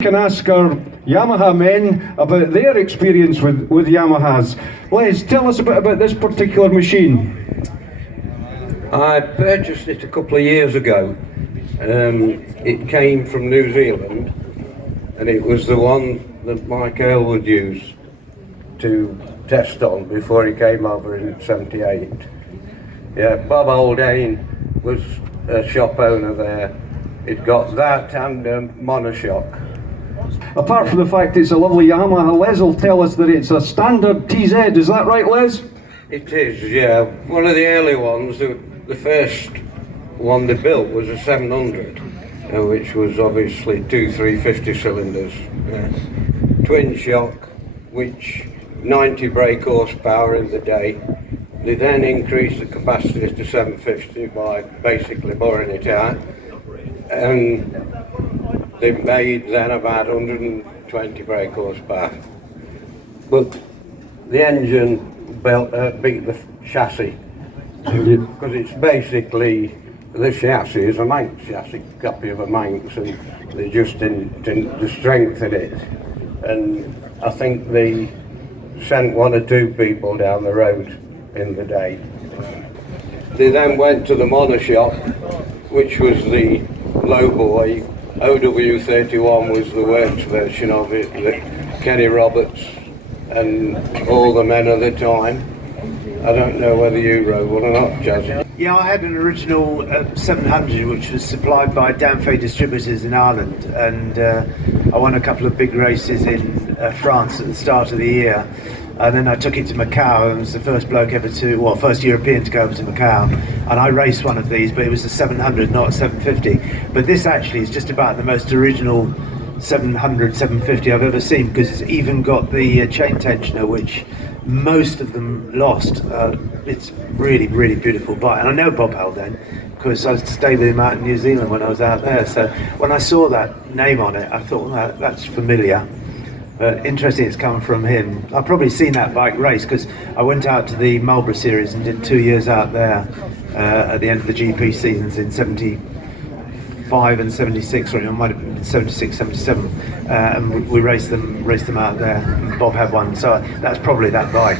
Can ask our Yamaha men about their experience with Yamahas. Les, tell us a bit about this particular machine. I purchased it a couple of years ago. It came from New Zealand, and it was the one that Mike Hailwood used to test on before he came over in '78. Yeah, Bob Haldane was a shop owner there. It got that and a monoshock. Apart from the fact it's a lovely Yamaha, Les will tell us that it's a standard TZ, is that right, Les? It is, yeah. One of the early ones, the first one they built was a 700, which was obviously two 350 cylinders. Twin shock, which 90 brake horsepower in the day. They then increased the capacity to 750 by basically boring it out. And they made then about 120 brake horsepower. But the engine beat the chassis, because it's basically, the chassis is a Manx chassis, copy of a Manx, and they just didn't the strength in it. And I think they sent one or two people down the road in the day. They then went to the monoshock, which was the low boy. OW31 was the works version of it, that Kenny Roberts and all the men of the time. I don't know whether you rode one or not, Jazz. Yeah, I had an original 700 which was supplied by Danfay Distributors in Ireland, and I won a couple of big races in France at the start of the year. And then I took it to Macau, and was the first bloke ever first European to go over to Macau. And I raced one of these, but it was a 700, not a 750. But this actually is just about the most original 700, 750 I've ever seen, because it's even got the chain tensioner, which most of them lost. It's really, really beautiful bike. And I know Bob Haldane, because I stayed with him out in New Zealand when I was out there. So when I saw that name on it, I thought, well, that's familiar. Interesting it's come from him. I've probably seen that bike race, because I went out to the Marlborough series and did 2 years out there at the end of the GP seasons in 75 and 76, or it might have been 76, 77, and we raced them out there. Bob had one, so that's probably that bike.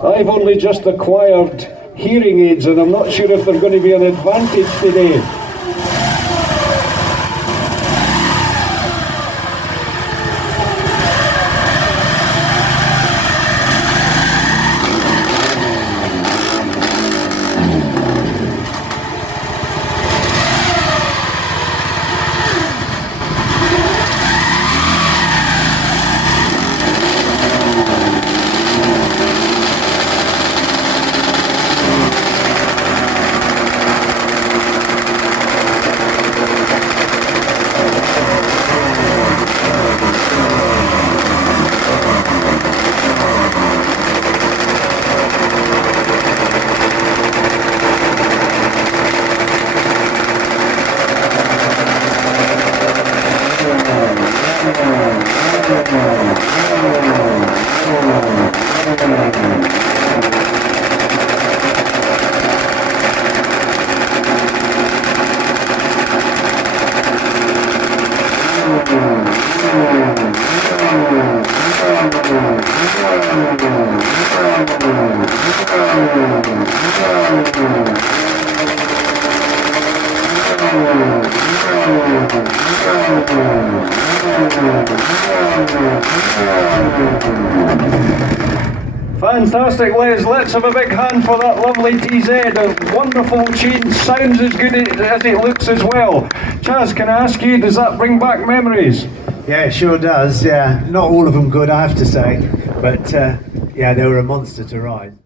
I've only just acquired hearing aids, and I'm not sure if they're going to be an advantage today. Fantastic, Les. Let's have a big hand for that lovely TZ. A wonderful machine, sounds as good as it looks as well. Chaz, can I ask you, does that bring back memories? Yeah, it sure does, yeah. Not all of them good, I have to say, but yeah, they were a monster to ride.